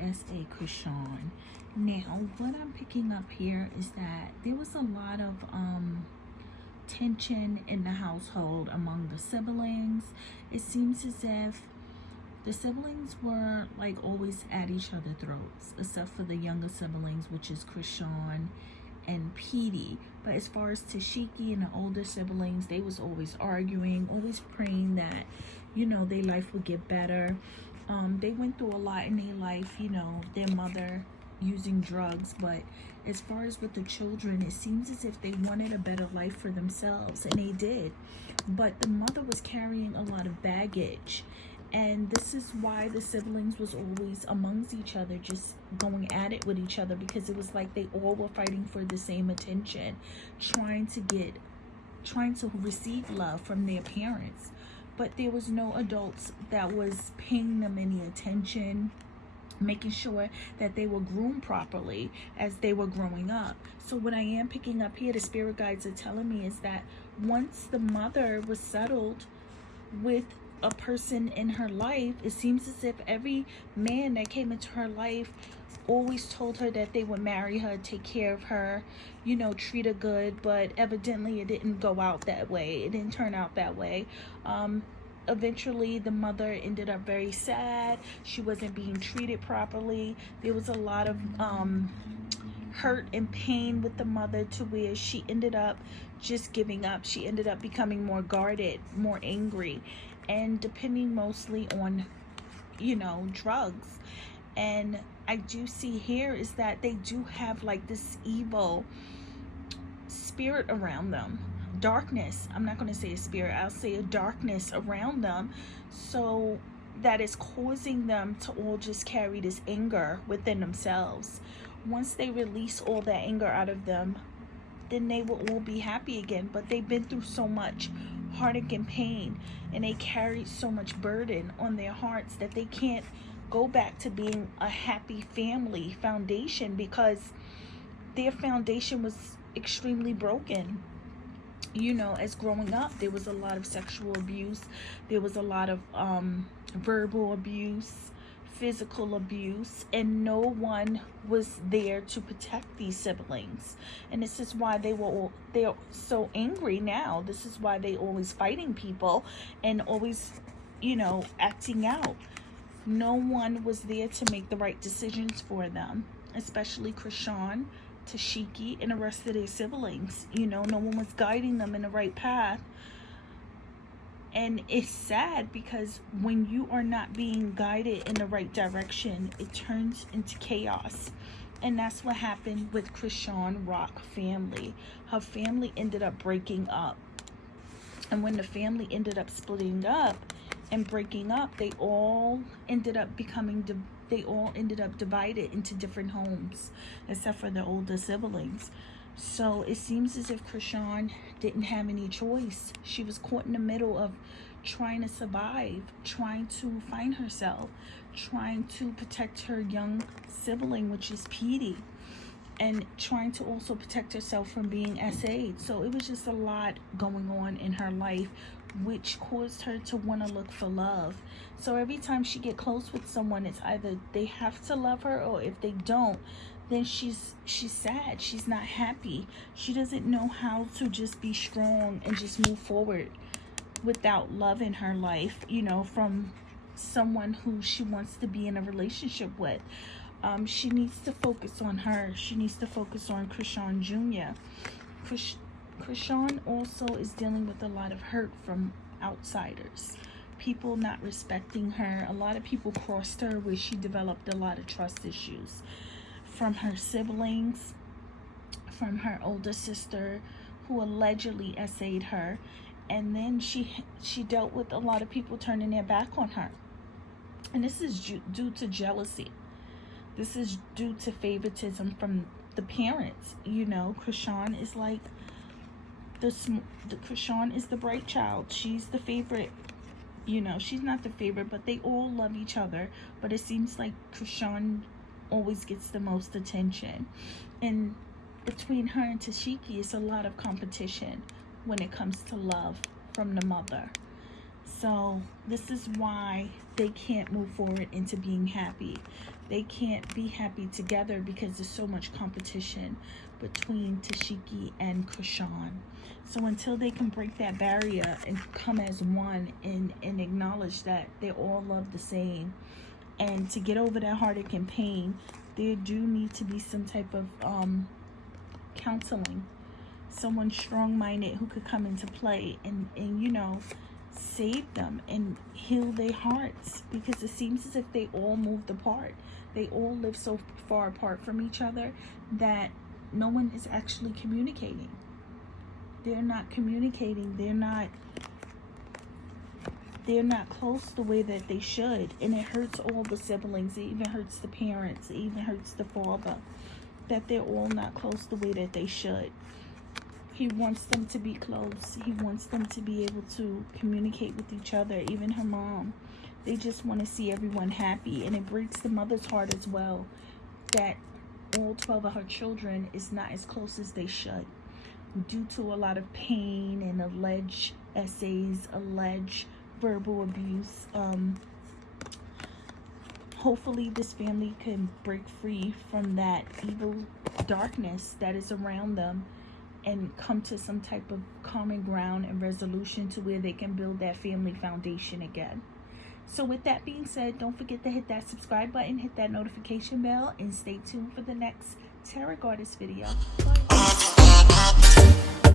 CSA Chrisean. Now, what I'm picking up here is that there was a lot of tension in the household among the siblings. It seems as if the siblings were like always at each other's throats, except for the younger siblings, which is Chrisean and Petey. But as far as Tashiki and the older siblings, they was always arguing, always praying that, you know, their life would get better. They went through a lot in their life, you know, their mother using drugs, but as far as with the children, it seems as if they wanted a better life for themselves, and they did. But the mother was carrying a lot of baggage, and this is why the siblings was always amongst each other, just going at it with each other, because it was like they all were fighting for the same attention, trying to receive love from their parents. But there was no adults that was paying them any attention, making sure that they were groomed properly as they were growing up. So what I am picking up here, the spirit guides are telling me, is that once the mother was settled with a person in her life, it seems as if every man that came into her life always told her that they would marry her, take care of her, you know, treat her good. But evidently it didn't go out that way. It didn't turn out that way. Eventually the mother ended up very sad. She wasn't being treated properly. There was a lot of hurt and pain with the mother, to where she ended up just giving up. She ended up becoming more guarded, more angry, and depending mostly on, you know, drugs. And I do see here is that they do have like this evil spirit around them. Darkness. I'm not going to say a spirit. I'll say a darkness around them. So that is causing them to all just carry this anger within themselves. Once they release all that anger out of them, then they will all be happy again. But they've been through so much heartache and pain, and they carry so much burden on their hearts that they can't go back to being a happy family foundation, because their foundation was extremely broken. You know, as growing up, there was a lot of sexual abuse. There was a lot of verbal abuse, physical abuse, and no one was there to protect these siblings. And this is why they're so angry now. This is why they always fighting people and always, you know, acting out. No one was there to make the right decisions for them, especially Chrisean, Tashiki, and the rest of their siblings. You know, no one was guiding them in the right path. And it's sad, because when you are not being guided in the right direction, it turns into chaos. And that's what happened with Chrisean Rock family. Her family ended up breaking up. And when the family ended up splitting up and breaking up, they all ended up divided into different homes, except for the older siblings. So it seems as if Chrisean didn't have any choice. She was caught in the middle of trying to survive, trying to find herself, trying to protect her young sibling, which is Petey, and trying to also protect herself from being SA'd. So it was just a lot going on in her life, which caused her to want to look for love. So every time she get close with someone, it's either they have to love her, or if they don't, then she's sad. She's not happy. She doesn't know how to just be strong and just move forward without love in her life, you know, from someone who she wants to be in a relationship with. She needs to focus on her. She needs to focus on Chrisean Jr. Chrisean also is dealing with a lot of hurt from outsiders. People not respecting her. A lot of people crossed her, where she developed a lot of trust issues from her siblings, from her older sister, who allegedly SA'd her. And then she dealt with a lot of people turning their back on her. And this is due to jealousy. This is due to favoritism from the parents. You know, Chrisean is like Chrisean is the bright child. She's the favorite. You know, she's not the favorite, but they all love each other. But it seems like Chrisean always gets the most attention. And between her and Tashiki, it's a lot of competition when it comes to love from the mother. So this is why they can't move forward into being happy. They can't be happy together because there's so much competition between Tashiki and Chrisean. So until they can break that barrier and come as one and acknowledge that they all love the same, and to get over that heartache and pain, there do need to be some type of counseling. Someone strong-minded who could come into play and you know, save them and heal their hearts, because it seems as if they all moved apart. They all live so far apart from each other that no one is actually communicating. They're not communicating. They're not close the way that they should, and it hurts all the siblings. It even hurts the parents. It even hurts the father, that they're all not close the way that they should. He wants them to be close. He wants them to be able to communicate with each other, even her mom. They just want to see everyone happy, and it breaks the mother's heart as well that all 12 of her children is not as close as they should, due to a lot of pain and alleged essays, alleged verbal abuse. Hopefully this family can break free from that evil darkness that is around them and come to some type of common ground and resolution to where they can build that family foundation again. So with that being said, don't forget to hit that subscribe button, hit that notification bell, and stay tuned for the next Tarot Goddess video. Bye.